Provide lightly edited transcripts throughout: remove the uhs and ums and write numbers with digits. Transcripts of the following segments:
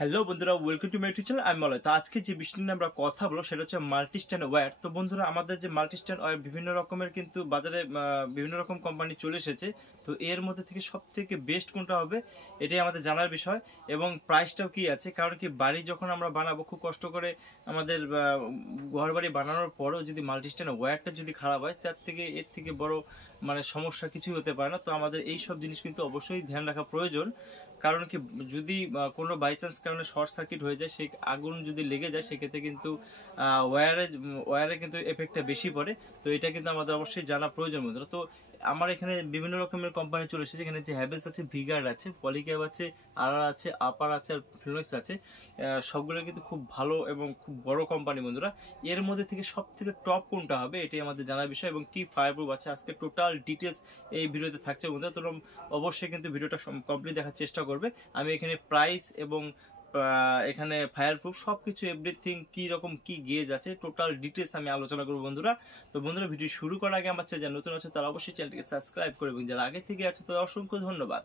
Hello বন্ধুরা, welcome to my YouTube channel. আমি মলয়। তো আজকে যে বিষয়টা নিয়ে আমরা কথা বলবো সেটা হচ্ছে মাল্টি স্ট্যান্ড ওয়্যার। তো বন্ধুরা, আমাদের যে মাল্টি স্ট্যান্ড ওয়্যার বিভিন্ন রকমের কিন্তু বাজারে বিভিন্ন রকম কোম্পানি চলে এসেছে। তো এর মধ্যে থেকে সব থেকে বেস্ট কোনটা হবে এটাই আমাদের জানার বিষয়, এবং প্রাইসটাও কি আছে। কারণ কি, বাড়ি যখন আমরা বানাবো খুব কষ্ট করে, আমাদের ঘর বাড়ি বানানোর পরেও যদি মাল্টি স্ট্যান্ড ওয়্যারটা যদি খারাপ হয়, তার থেকে এর থেকে বড় সমস্যা কিছুই হতে পারে না। তো আমাদের এই সব জিনিস কিন্তু অবশ্যই ধ্যান রাখা প্রয়োজন। কারণ কি, যদি কোনো বাই চান্স কারণে শর্ট সার্কিট হয়ে যায়, সেই আগুন যদি লেগে যায়, সেক্ষেত্রে কিন্তু ওয়্যারে কিন্তু এফেক্টটা বেশি পড়ে। তো এটা কিন্তু আমাদের অবশ্যই জানা প্রয়োজন বন্ধুরা। তো আমার এখানে বিভিন্ন রকমের কোম্পানি চলে এসেছে। এখানে যে হ্যাভেলস আছে, ভিগার্ড আছে, পলিক্যাব আছে, আরআর আছে, আপার আছে, আর ফিনোলেক্স আছে। সবগুলো কিন্তু খুব ভালো এবং খুব বড় কোম্পানি বন্ধুরা। এর মধ্যে থেকে সব থেকে টপ কোনটা হবে এটাই আমাদের জানার বিষয়, এবং কি ফায়ারপ্রুফ আছে আজকে টোটাল ডিটেলস এই ভিডিওতে থাকছে বন্ধুরা। তোমরা অবশ্যই কিন্তু ভিডিওটা কমপ্লিট দেখার চেষ্টা করবে। আমি এখানে প্রাইস এবং এখানে ফায়ারপ্রুফ সবকিছু এভরিথিং কি রকম কি গেজ আছে টোটাল ডিটেলস আমি আলোচনা করবো বন্ধুরা। তো বন্ধুরা, ভিডিও শুরু করার আগে আমার চ্যানেল যারা নতুন আছে তারা অবশ্যই চ্যানেলটিকে সাবস্ক্রাইব করবে, এবং যারা আগে থেকে আছে তাদের অসংখ্য ধন্যবাদ।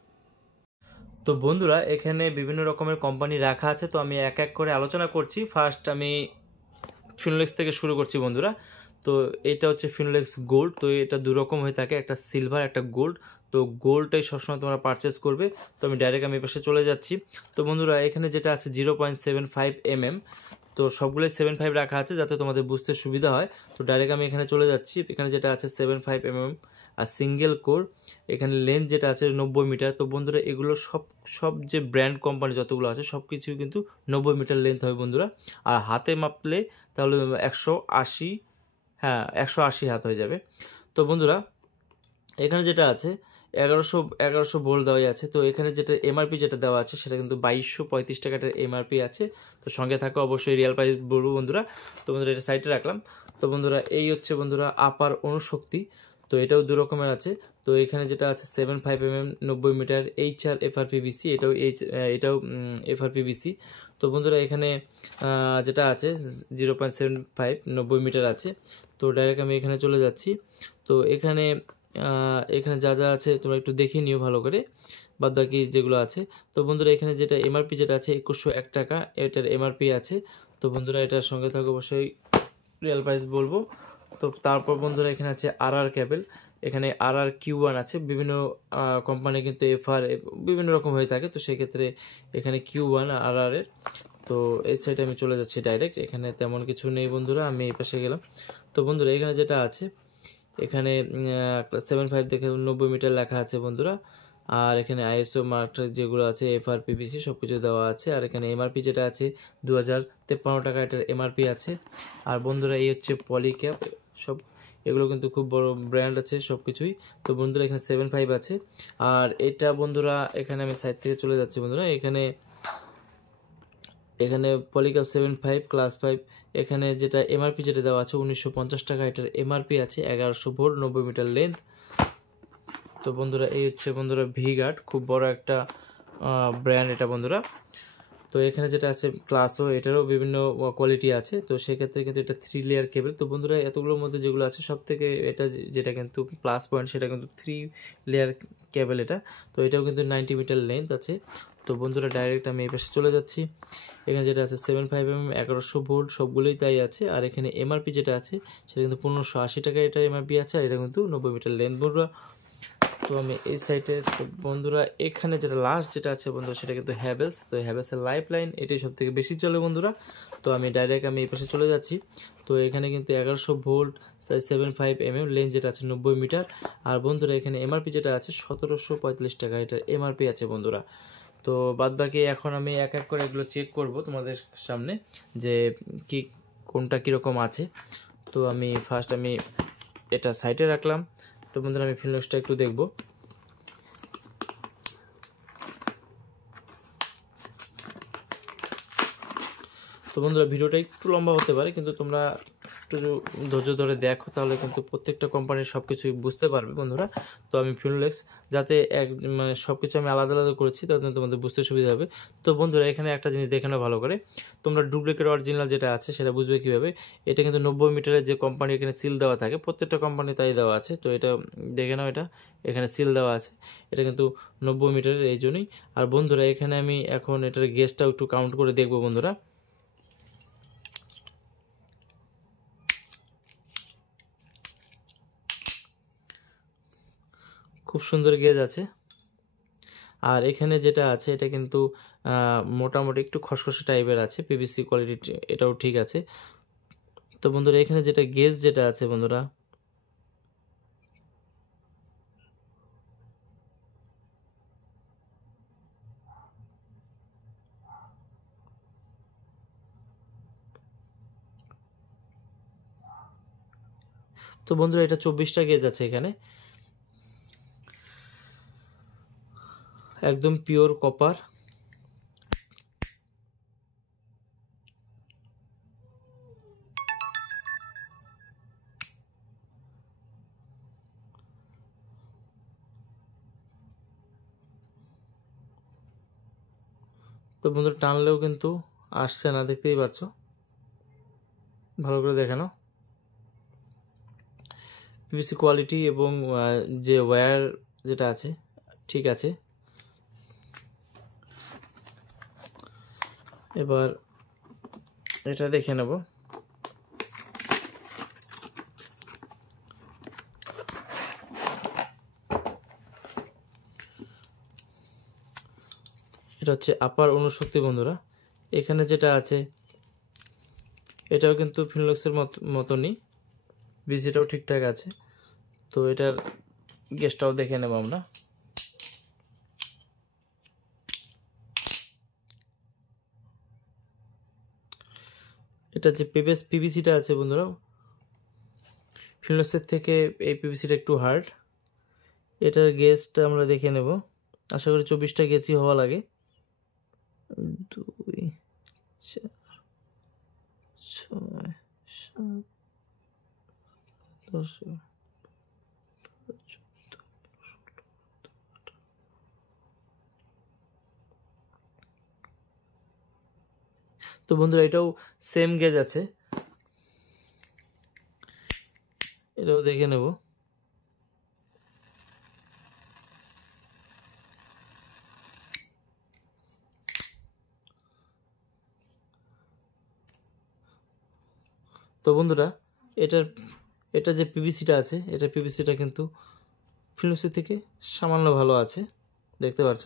তো বন্ধুরা, এখানে বিভিন্ন রকমের কোম্পানি রাখা আছে, তো আমি এক এক করে আলোচনা করছি। ফার্স্ট আমি ফিনোলেক্স থেকে শুরু করছি বন্ধুরা। তো এটা হচ্ছে ফিনোলেক্স গোল্ড। তো এটা দু রকম হয়ে থাকে, একটা সিলভার একটা গোল্ড। তো গোল্ডটাই সবসময় তোমরা পারচেস করবে। তো আমি ডাইরেক্ট আমি পাশে চলে যাচ্ছি। তো বন্ধুরা, এখানে যেটা আছে 0.75 mm। তো সবগুলোই 7.5 রাখা আছে যাতে তোমাদের বুঝতে সুবিধা হয়। তো ডাইরেক্ট আমি এখানে চলে যাচ্ছি। এখানে যেটা আছে 7.5 mm আর সিঙ্গেল কোর। এখানে লেন্থ যেটা আছে 90 মিটার। তো বন্ধুরা, এগুলো সব যে ব্র্যান্ড কোম্পানি যতগুলো আছে সব কিছু কিন্তু 90 মিটার লেন্থ হবে বন্ধুরা। আর হাতে মাপলে তাহলে 180, হ্যাঁ 180 হাত হয়ে যাবে। তো বন্ধুরা, এখানে যেটা আছে 1100 ভোল্ট দেওয়া আছে। তো এখানে যেটা এমআরপি যেটা দেওয়া আছে সেটা কিন্তু 2235 টাকাটার এমআরপি আছে। তো সঙ্গে থাকা অবশ্যই রিয়েল প্রাইস বলবো বন্ধুরা। তো বন্ধুরা, এটা সাইডে রাখলাম। তো বন্ধুরা, এই হচ্ছে বন্ধুরা আপার অনুশক্তি। তো এটাও দু রকমের আছে। তো এখানে যেটা আছে 7.5 mm 90 মিটার HR FRPVC, এটাও FRPVC। তো বন্ধুরা, এখানে যেটা আছে 0.75 90 মিটার আছে। তো ডাইরেক্ট আমি এখানে চলে যাচ্ছি। তো এখানে যা যা আছে তোমরা একটু দেখে নিও ভালো করে, বাদ বাকি যেগুলো আছে। তো বন্ধুরা, এখানে যেটা এমআরপি যেটা আছে 2101 টাকা এটার এমআরপি আছে। তো বন্ধুরা, এটার সঙ্গে থাকো অবশ্যই রিয়েল প্রাইস বলবো। তো তারপর বন্ধুরা, এখানে আছে আরআর ক্যাবেল। এখানে আরআর Q1 আছে। বিভিন্ন কোম্পানি কিন্তু FR বিভিন্ন রকম হয়ে থাকে। তো সেক্ষেত্রে এখানে Q1 আরআর এর। তো এই সাইডে আমি চলে যাচ্ছি ডাইরেক্ট। এখানে তেমন কিছু নেই বন্ধুরা, আমি এই পাশে গেলাম। তো বন্ধুরা, এখানে যেটা আছে এখানে 7.5 দেখে 90 মিটার লেখা আছে বন্ধুরা। আর এখানে ISO মার্ক যেগুলো আছে FRPVC সব কিছু দেওয়া আছে। আর এখানে এমআরপি যেটা আছে 2053 টাকা এটার এমআরপি আছে। আর বন্ধুরা, এই হচ্ছে পলিক্যাপ। সব এগুলো কিন্তু খুব বড় ব্র্যান্ড আছে সব কিছুই। তো বন্ধুরা, এখানে 7.5 আছে। আর এটা বন্ধুরা, এখানে আমি সাইড থেকে চলে যাচ্ছি বন্ধুরা। এখানে পলিক্যাপ 7.5 ক্লাস 5। এখানে যেটা এমআরপি যেটা দেওয়া আছে 1950 টাকা এটার এমআরপি আছে। 1100 ভোল্ট 90 মিটার লেন্থ। তো বন্ধুরা, এই হচ্ছে বন্ধুরা ভিগার্ড, খুব বড় একটা ব্র্যান্ড এটা বন্ধুরা। তো এখানে যেটা আছে ক্লাসও, এটারও বিভিন্ন কোয়ালিটি আছে। তো সেক্ষেত্রে কিন্তু এটা 3 লেয়ার কেবল। তো বন্ধুরা, এতগুলোর মধ্যে যেগুলো আছে সব থেকে এটা যেটা কিন্তু প্লাস পয়েন্ট সেটা কিন্তু 3 লেয়ার কেবল এটা। তো এটাও কিন্তু 90 মিটার লেন্থ আছে। তো বন্ধুরা, ডাইরেক্ট আমি এই পাশে চলে যাচ্ছি। এখানে যেটা আছে 7.5 mm 1100 ভোল্ট সবগুলোই তাই আছে। আর এখানে এমআরপি যেটা আছে সেটা কিন্তু 1580 টাকা এটা এমআরপি আছে। আর এটা কিন্তু 90 মিটার লেন্থ বন্ধুরা। তো আমি এই সাইডে বন্ধুরা, এখানে যেটা লাস্ট যেটা আছে বন্ধুরা সেটা কিন্তু হ্যাভেলস। তো হ্যাভেলসের লাইফ লাইন এটাই সব থেকে বেশি চলে বন্ধুরা। তো আমি ডাইরেক্ট এই পাশে চলে যাচ্ছি। তো এখানে কিন্তু 1100 ভোল্ট 7.5 mm লেন্থ যেটা আছে 90 মিটার। আর বন্ধুরা, এখানে এমআরপি যেটা আছে 1745 টাকা এটার এমআরপি আছে বন্ধুরা। তো বাদ বাকি এখন আমি এক এক করে এগুলো চেক করব তোমাদের সামনে যে কি কোনটা কীরকম আছে। তো আমি ফার্স্ট এটা সাইডে রাখলাম। তো বন্ধুরা, আমি ফিনোলেক্সটা একটু দেখব। তো বন্ধুরা, ভিডিওটা একটু লম্বা হতে পারে, কিন্তু তোমরা একটু ধৈর্য ধরে দেখো তাহলে কিন্তু প্রত্যেকটা কোম্পানির সব কিছুই বুঝতে পারবে বন্ধুরা। তো আমি ফিনোলেক্স যাতে মানে সব কিছু আমি আলাদা আলাদা করেছি তাতে তোমাদের বুঝতে সুবিধা হবে। তো বন্ধুরা এখানে একটা জিনিস দেখে নাও ভালো করে, তোমরা ডুপ্লিকেট অরিজিনাল যেটা আছে সেটা বুঝবে কীভাবে। এটা কিন্তু 90 মিটারের যে কোম্পানি এখানে সিল দেওয়া থাকে, প্রত্যেকটা কোম্পানি তাই দেওয়া আছে। তো এটা দেখে নাও, এটা এখানে সিল দেওয়া আছে, এটা কিন্তু 90 মিটারের, এই জন্যই। আর বন্ধুরা এখানে আমি এখন এটার গেজটাও একটু কাউন্ট করে দেখবো বন্ধুরা। খুব সুন্দর গেজ আছে। আর এখানে যেটা আছে এটা কিন্তু মোটামুটি একটু খসখসে টাইপের আছে, পিভিসি কোয়ালিটি এটাও ঠিক আছে। তো বন্ধুরা এখানে যেটা গেজ যেটা আছে বন্ধুরা, তো বন্ধুরা এটা 24টা গেজ আছে এখানে, একদম পিওর কপার। তো বন্ধুরা টানলেও কিন্তু আসছে না, দেখতেই পাচ্ছো, ভালো করে দেখে নাও। পিভিসি কোয়ালিটি এবং যে ওয়্যার যেটা আছে ঠিক আছে। এবার এটা দেখে নেব। এটা হচ্ছে আপার অনুশক্তি বন্ধুরা। এখানে যেটা আছে এটাও কিন্তু ফিনোলেক্সের মতনই, বিসিটাও ঠিকঠাক আছে। তো এটার গেজটাও দেখে নেব আমরা। এটা যে পিভিসিটা আছে বন্ধুরা, ফিনোলেক্সের থেকে এই পিভিসিটা একটু হার্ড। এটার গেজটা আমরা দেখে নেব, আশা করি 24টা গেজই হওয়া লাগে। 2 4 6 7 10 তো বন্ধুরা এটাও সেম গেজ আছে, এটাও দেখে নেব। তো বন্ধুরা এটা যে পিভিসিটা আছে, এটা পিভিসিটা কিন্তু ফিনোলেক্স থেকে সামান্য ভালো আছে, দেখতে পাচ্ছ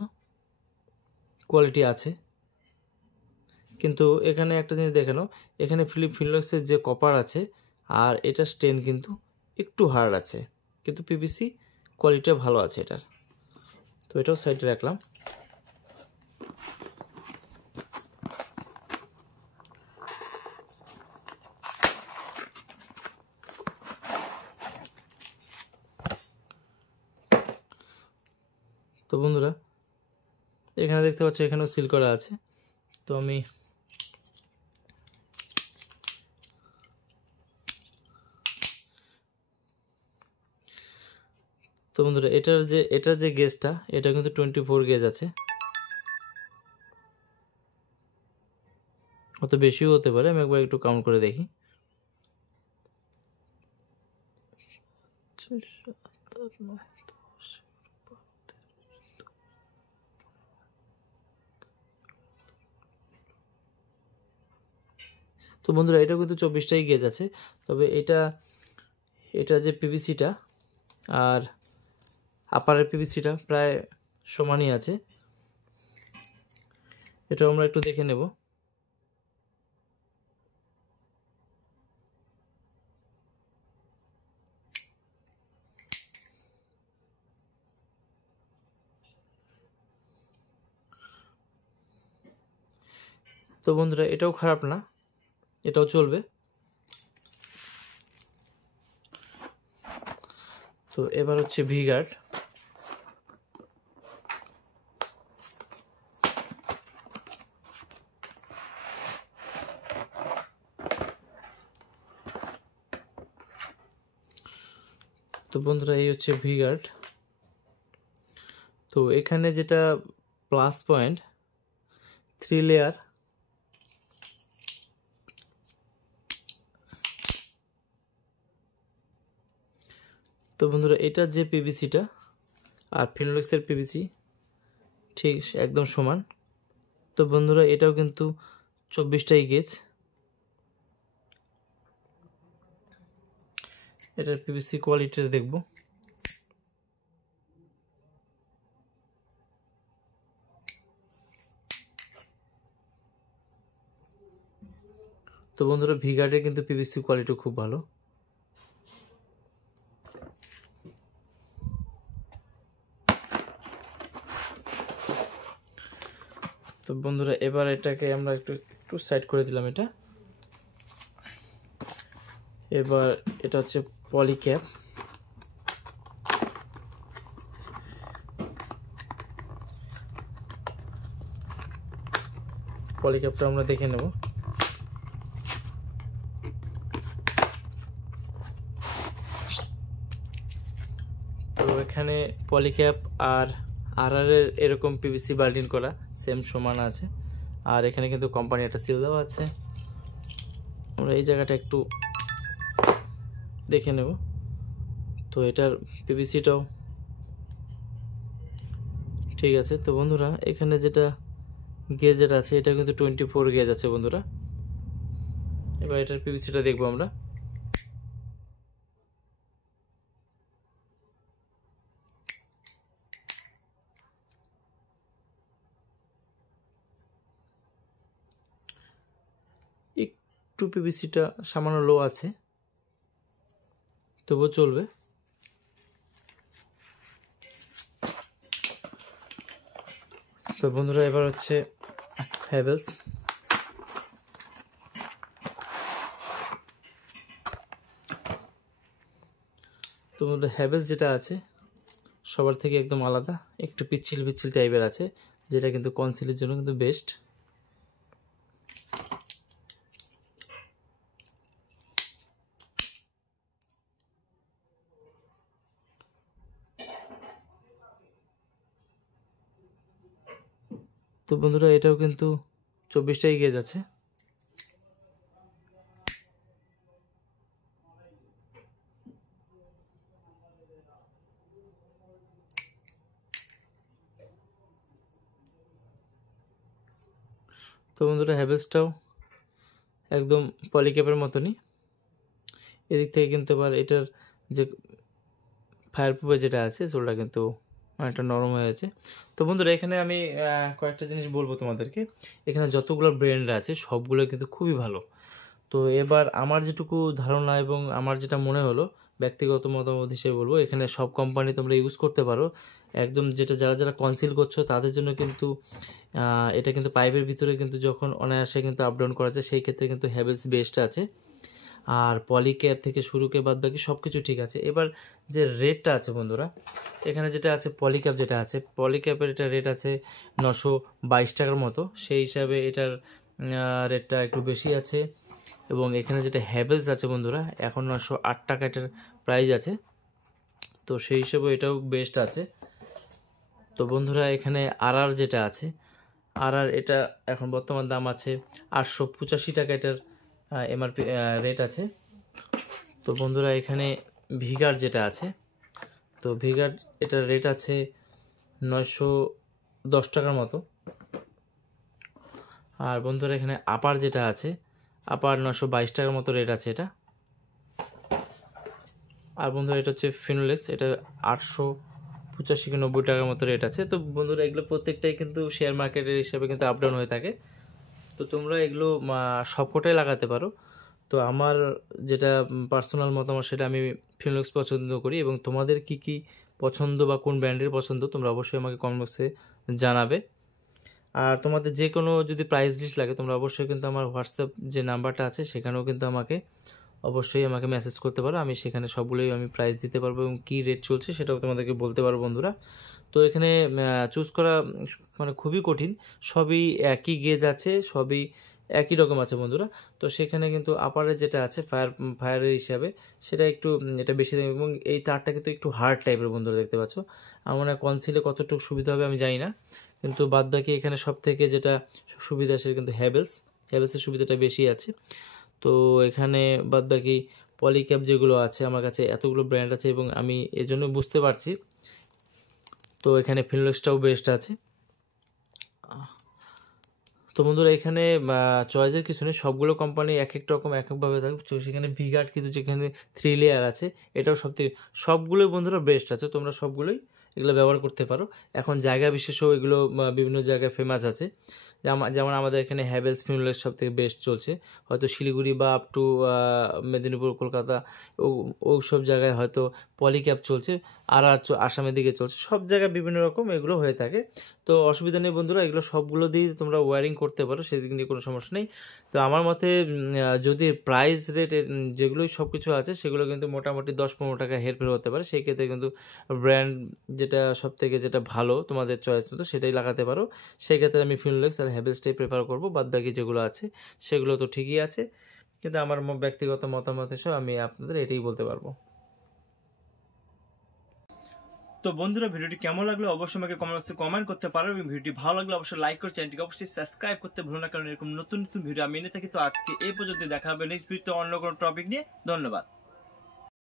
কোয়ালিটি আছে। কিন্তু এখানে একটা জিনিস দেখে নাও, এখানে ফিনোলেক্সের যে কপার আছে আর এটা স্টেন কিন্তু একটু হার্ড আছে, কিন্তু পিভিসি কোয়ালিটিটা ভালো আছে এটার। তো এটাও সাইডে রাখলাম। তো বন্ধুরা এখানে দেখতে পাচ্ছ এখানেও সিল করা আছে। তো আমি তো বন্ধুরা এটার যে গেজটা এটা কিন্তু 24 গেজ আছে, অত বেশিও হতে পারে। আমি একবার একটু কাউন্ট করে দেখি। 6 7 8 9 10 তো বন্ধুরা এটাও কিন্তু 24টাই গেজ আছে। তবে এটা যে পিভিসিটা আর আপারের পিভিসিটা প্রায় সমানই আছে, এটাও আমরা একটু দেখে নেব। তো বন্ধুরা এটাও খারাপ না, এটাও চলবে। তো এবার হচ্ছে ভি গার্ড। তো বন্ধুরা এই হচ্ছে ভি গার্ড। তো এখানে যেটা প্লাস পয়েন্ট 3 লেয়ার, তো বন্ধুরা এটার যে পিভিসিটা আর ফিনোলেক্সের পিভিসি ঠিক একদম সমান। তো বন্ধুরা এটাও কিন্তু 24টাই গেজ। এটার পিভিসি কোয়ালিটিটা দেখব। তো বন্ধুরা ভি গার্ডের কিন্তু পিভিসি কোয়ালিটি খুব ভালো। তো বন্ধুরা এবার এটাকে আমরা একটু সাইড করে দিলাম। এবার এটা হচ্ছে পলিক্যাপ। পলিক্যাপটা আমরা দেখে নেব। তো এখানে পলিক্যাপ আর আরআরের এরকম পিভিসি বাল্ডিং করা সেম সমান আছে। আর এখানে কিন্তু কোম্পানি একটা সিল দেওয়া আছে। আমরা এই জায়গাটা একটু দেখে নেব। তো এটার পিভিসিটাও ঠিক আছে। তো বন্ধুরা এখানে যেটা গেজ যেটা আছে এটা কিন্তু 24 গেজ আছে বন্ধুরা। এবার এটার পিভিসিটা দেখবো আমরা। একটু পিভিসিটা সামান্য লো আছে, তবুও চলবে। তো বন্ধুরা এবার হচ্ছে হ্যাভেলস। তো বন্ধুরা হ্যাভেলস যেটা আছে সবার থেকে একদম আলাদা, একটু পিচ্ছিল পিচ্ছিল টাইপের আছে, যেটা কিন্তু কনসিলের জন্য কিন্তু বেস্ট। তো বন্ধুরা এটাও কিন্তু 24টাই গেজ আছে। তো বন্ধুরা হ্যাভেলসটাও একদম পলিক্যাপের মতনই। এদিক থেকে কিন্তু আবার এটার যে ফায়ার প্রুফে যেটা আছে সেটা কিন্তু অনেকটা নরম হয়ে আছে। তো বন্ধুরা এখানে আমি কয়েকটা জিনিস বলবো তোমাদেরকে। এখানে যতগুলো ব্র্যান্ড আছে সবগুলো কিন্তু খুবই ভালো। তো এবার আমার যেটুকু ধারণা এবং আমার যেটা মনে হলো ব্যক্তিগত মতামত হিসেবে বলবো, এখানে সব কোম্পানি তোমরা ইউজ করতে পারো। একদম যেটা যারা কনসিল করছো তাদের জন্য কিন্তু এটা কিন্তু পাইপের ভিতরে কিন্তু যখন অনায়াসে কিন্তু আপ ডাউন করা যায়, সেই ক্ষেত্রে কিন্তু হ্যাভেলস বেস্ট আছে। আর পলিক্যাপ থেকে শুরু করে বাদ বাকি সব কিছু ঠিক আছে। এবার যে রেটটা আছে বন্ধুরা, এখানে যেটা আছে পলিক্যাপ যেটা আছে, পলিক্যাপের এটা রেট আছে 922 টাকার মতো। সেই হিসাবে এটার রেটটা একটু বেশি আছে। এবং এখানে যেটা হ্যাভেলস আছে বন্ধুরা এখন 908 টাকা এটার প্রাইস আছে। তো সেই হিসেবে এটাও বেস্ট আছে। তো বন্ধুরা এখানে আরআর যেটা আছে, আরআর এটা এখন বর্তমান দাম আছে 885 টাকা এটার এমআরপি রেট আছে। তো বন্ধুরা এখানে ভিগার যেটা আছে, তো ভিগার এটার রেট আছে 910 টাকার মতো। আর বন্ধুরা এখানে আপার যেটা আছে, আপার 922 টাকার মতো রেট আছে এটা। আর বন্ধুরা এটা হচ্ছে ফিনোলেক্স, এটা 885 কি 90 টাকার মতো রেট আছে। তো বন্ধুরা এগুলো প্রত্যেকটাই কিন্তু শেয়ার মার্কেটের হিসাবে কিন্তু আপ ডাউন হয়ে থাকে। তো তোমরা এগুলো সবকটাই লাগাতে পারো। তো আমার যেটা পার্সোনাল মতামত সেটা আমি ফিনোলেক্স পছন্দ করি। এবং তোমাদের কি কি পছন্দ বা কোন ব্র্যান্ডের পছন্দ তোমরা অবশ্যই আমাকে কমেন্ট বক্সে জানাবে। আর তোমাদের যে কোনো যদি প্রাইস লিস্ট লাগে তোমরা অবশ্যই কিন্তু আমার হোয়াটসঅ্যাপ যে নাম্বারটা আছে সেখানেও কিন্তু অবশ্যই আমাকে মেসেজ করতে পারো। আমি সেখানে সবগুলোই আমি প্রাইস দিতে পারবো এবং কী রেট চলছে সেটাও তোমাদেরকে বলতে পারবো বন্ধুরা। তো এখানে চুজ করা মানে খুবই কঠিন, সবই একই গেজ আছে, সবই একই রকম আছে বন্ধুরা। তো সেখানে কিন্তু আপারে যেটা আছে ফায়ারের হিসাবে সেটা একটু এটা বেশি দামি, এবং এই তারটা কিন্তু একটু হার্ড টাইপের বন্ধুরা, দেখতে পাচ্ছ। আমার মনে হয় কনসিলে কতটুকু সুবিধা হবে আমি জানি না, কিন্তু বাদ বাকি এখানে সব থেকে যেটা সুবিধা সেটা কিন্তু হ্যাভেলসের সুবিধাটা বেশি আছে। তো এখানে বাদ বাকি পলিক্যাপ যেগুলো আছে, আমার কাছে এতগুলো ব্র্যান্ড আছে এবং আমি এজন্য বুঝতে পারছি। তো এখানে ফিনোলেক্সটাও বেস্ট আছে। তো বন্ধুরা এখানে চয়েসের কিছু নেই, সবগুলো কোম্পানি এক এক রকম এক একভাবে থাকে। তো সেখানে ভিগার্ড কিন্তু যেখানে 3 লেয়ার আছে, এটাও সবগুলোই বন্ধুরা বেস্ট আছে, তোমরা সবগুলোই এগুলো ব্যবহার করতে পারো। এখন জায়গা বিশেষও এগুলো বিভিন্ন জায়গায় ফেমাস আছে, যেমন আমাদের এখানে হ্যাভেলস ফিনোলেক্স সব থেকে বেস্ট চলছে, হয়তো শিলিগুড়ি বা আপ টু মেদিনীপুর কলকাতা ওই সব জায়গায় হয়তো পলিক্যাপ চলছে, আর আসামের দিকে চলছে, সব জায়গায় বিভিন্ন রকম এগুলো হয়ে থাকে। তো অসুবিধা নেই বন্ধুরা, এগুলো সবগুলো দিয়ে তোমরা ওয়্যারিং করতে পারো, সেদিক নিয়ে কোনো সমস্যা নেই। তো আমার মতে যদি প্রাইস রেট যেগুলোই সব কিছু আছে সেগুলো কিন্তু মোটামুটি 10-15 টাকা হেরফের হতে পারে, সেই ক্ষেত্রে কিন্তু ব্র্যান্ড যেটা সব থেকে যেটা ভালো তোমাদের চয়েস মতো সেটাই লাগাতে পারো। সেক্ষেত্রে আমি ফিনোলেক্স আর হ্যাভেলসটাই প্রেফার করবো, বাদ বাকি যেগুলো আছে সেগুলো তো ঠিকই আছে, কিন্তু আমার ব্যক্তিগত মতামত হিসেবে আমি আপনাদের এটাই বলতে পারবো। তো বন্ধুরা ভিডিওটি কেমন লাগলো অবশ্যই আমাকে কমেন্ট বক্সে কমেন্ট করতে পারো, এবং ভিডিওটি ভালো লাগলে অবশ্যই লাইক করে চ্যানেলটিকে অবশ্যই সাবস্ক্রাইব করতে ভুলো না, কারণ এরকম নতুন নতুন ভিডিও আমি এনে থাকি। তো আজকে এই পর্যন্ত, দেখা হবে নেক্সট ভিডিওতে অন্য কোনো টপিক নিয়ে। ধন্যবাদ।